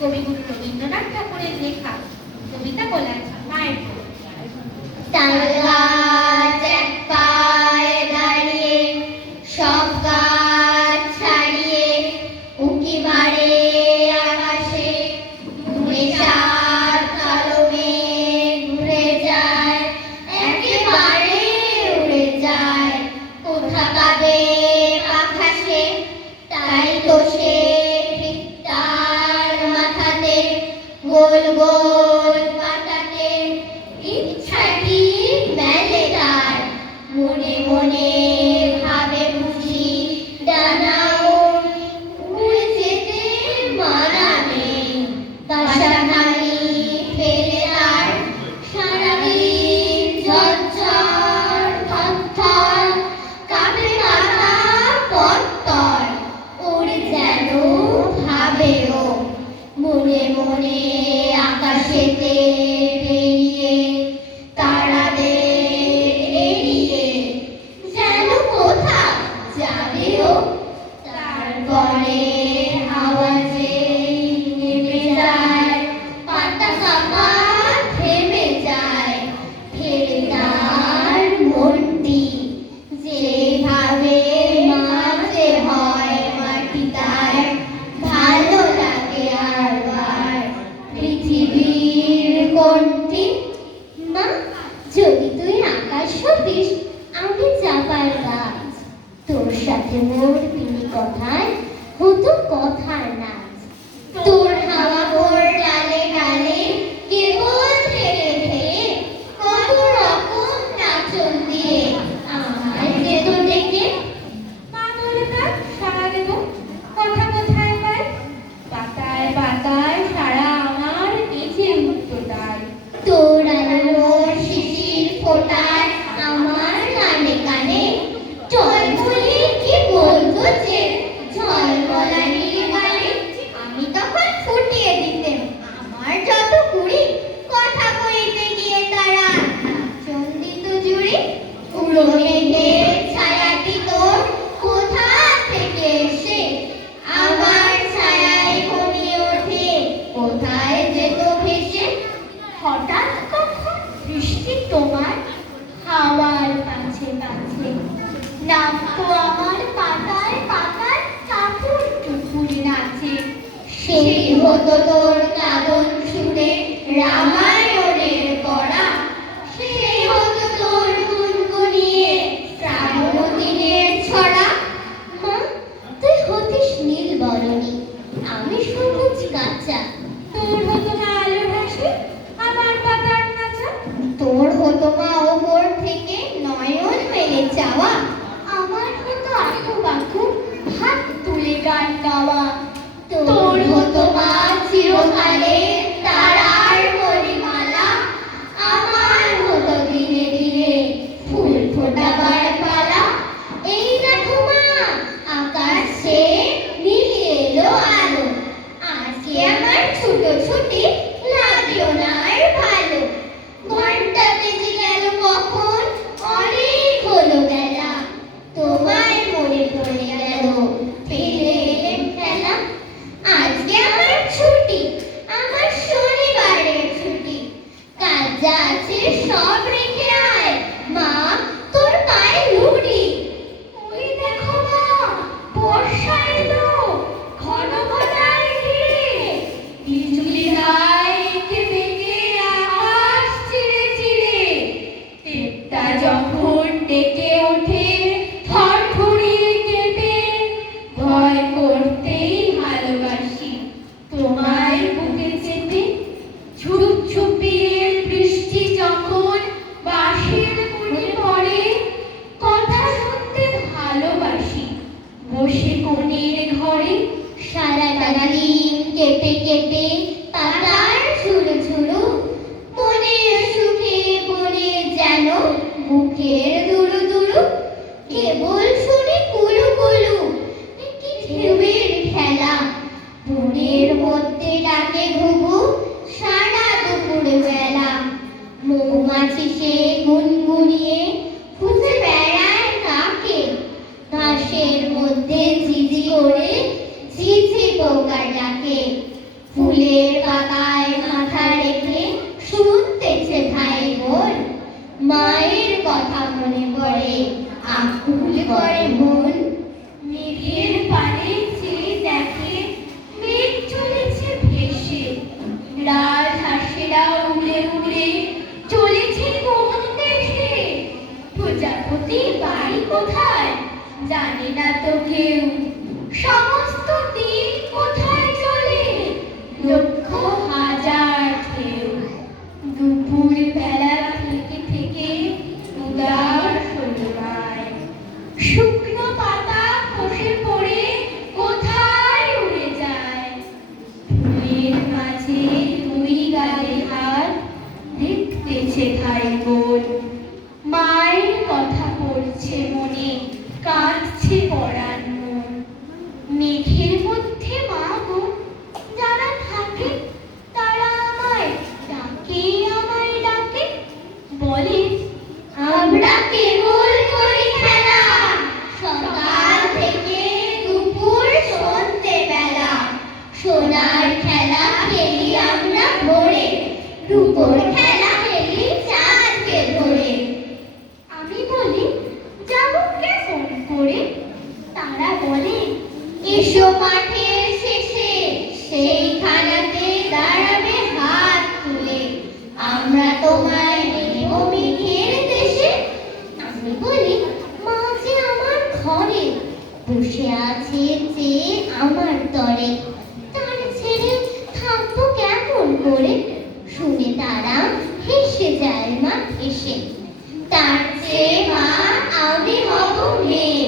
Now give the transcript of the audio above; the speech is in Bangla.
কবিগুরু রবীন্দ্রনাথ ঠাকুরের লেখা কবিতা বলার মায়ের তাল গাছ এক পায়ে দাঁড়িয়ে সব গাছ ছাড়িয়ে উঁকি মারে আকাশে, ঘুরে সাত কালো মেঘ ঘুরে যায়, একেবারে উড়ে যায় কোথা পাবে আকাশে। তাই তো সে ঠিক তার মাথাতে গোল গোল পাতাতে ইচ্ছাটি মেলে তার, মনে মনে ভাবে বুঝি ডানাও উড়ে যেতে মানা নেই। বাসাখানি ফেলে তার সারাদিন ঝরঝর থরথর কাঁপে মাথা পত্তর, ওরে যেন ভাবে ও মনে মনে আকাশেতে বেরিয়ে তারাদের এড়িয়ে যেন কোথা যাবে ও। তারপরে আওয়াজে নেমে যায় পাতা কাঁপা থেমে যায়, ফেরে তার মনটি যেভাবে মাঝে হয় মাটি তার ভালো লাগে আর পৃথিবীর কোনটি। মা, যদি তুই আকাশ হতিস আমি চাপার গাছ, তোর সাথে মোর পিনি কথায় হতো কথার নাচ। তোর হাওয়া ভোর ডালে ডালে কেবল ফেরে ফেরে কত রকম নাচন দিয়ে আমার যেত ডেকে। মা বলে তার সারা দেব কথা কোথায় পায়, পাতায় পাতায় সারা আমার বেঁচে উঠতো তাই। তোর আলোর শিশির ফোটায় আমার কানে কানে টলমলে কি বলতো যে ঝলমলানি গানে। আমি তখন ফুটিয়ে দিতেম আমার যত কুড়ি, কথা কইতে গিয়ে তারা নাচন দিত জুড়ি। উড়ো মেঘের ছায়াটি তোর কোথা থেকে এসে আমার ছায়ায় ঘনিয়ে ওঠে কোথায় যেত ভেসে। হঠাৎ কখন বৃষ্টি তোমার হাওয়ার কাছে কাছে নামতো আমার পাতায় পাতায় কাপড় টুকুরে নাচে। সেই হতো তোর কাঁদন সুরে রামায়ণের পড়া, সেই হতো তোর গুনগুনিয়ে শ্রাবণ দিনের ছড়া। মা, তুই হতিস নীল বরণী আমি সবুজ কাঁচা। তোর হতো না আলো ভাসে আমার পাতার নাচা, তোর হতো মা ওপর থেকে নয়ন মেলে চাওয়া, আমার হতো আঁকু বাঁকু হাত তুলে গান গাওয়া। তোর হতো মা চিরকালে তারার মণিমালা, আমার হতো ধীরে ধীরে ফুল ফোটাবার পালা। এই দেখো মা আকাশে মিলিয়ে এলো আলো, আজকে আমার ছুটোছুটি লাগলো না আর ভালো। ঘন্টা বেজে গেল কখন অনেক হলো বেলা, তোমায় মনে পড়ে গেল ফিরে এলেম খেলা। আজকে আমার ছুটি, আমার শনিবারের ছুটি, কাজ যা আছে সব রেখে আয় মা, তোর পায়ে লুটি। ওই দেখো মা বর্ষা এলো ঘন ঘটায় ঘিরে, বিজুলি গায় এঁকে বেঁকে আকাশ চিরে চিরে। তেতটা যখন ডেকে ওঠে থরথরিয়ে কেঁপে, ভয় করতেই ভালোবাসি তোমায় বুকে চেপে। ঝুপ ঝুপিয়ে বৃষ্টি যখন বাঁশের মনে পড়ে, কথা শুনতে ভালোবাসি বসে কোণের ঘরে। সারাটা দিন কেটে কেটে পাতার ঝুড়ু ঝুড়ু, মনের সুখে মনে যেন মুখের দুরু দুরু। কেবল শুনে কুলু কুলু কি ঢেউয়ের খেলা, বনের মধ্যে ডাকে ঘুঘু সারা দুপুর বেলা। মৌমাছি সে গুনগুনিয়ে খুঁজে বেড়ায় কাকে, ঘাসের মধ্যে ঝিঝি করে ঝিঝি পোকা ডাকে। ফুলের পাতায় মাথা রেখে শুনতেছে ভাই বোন, মায়ের কথা মনে পড়ে আকুল করে মন। মেঘের পানে চেয়ে দেখে মেঘ চলেছে ভেসে, রাজহাঁসেরা উড়ে উড়ে চলেছে কোন দেশে। প্রজাপতি বাড়ি কোথায় জানে না তো কেউ, সমস্ত দিন কোথায় চলে লক্ষ হাজার ঢেউ। দুপুর বেলা থেকে থেকে উদাস হয়ে যায়, শুকনো পাতা খসে পড়ে কোথায় উড়ে যায়। ফুলের মাঝে দুই গালে হাত দেখতেছে ভাই বোন, মায়ের কথা পড়ছে মনে, কাঁদছে পরাণ মন। মেঘের মধ্যে মা গো যারা থাকে, তারা আমায় ডাকে, আমায় ডাকে, বলে আমরা কেবল করি খেলা, সকাল থেকে দুপুর সন্ধে বেলা। সোনার খেলা খেলি আমরা ভোরে, রূপোর খেলা খেলি চাঁদকে ধরে। আমি বলি যাব কেমন করে, তারা বলে এসো মাঠের শেষে, সেইখানাতে দাঁড়াবে হাত তুলে, আমরা তোমায় নেব মেঘের দেশে। আমি বলি মা যে আমার ঘরে বসে আছে যে আমার তরে, তার ছেড়ে থাকবো কেমন করে। শুনে তারা হেসে যায় মা এসে, তার চেয়ে মা আমি হব মেয়ে।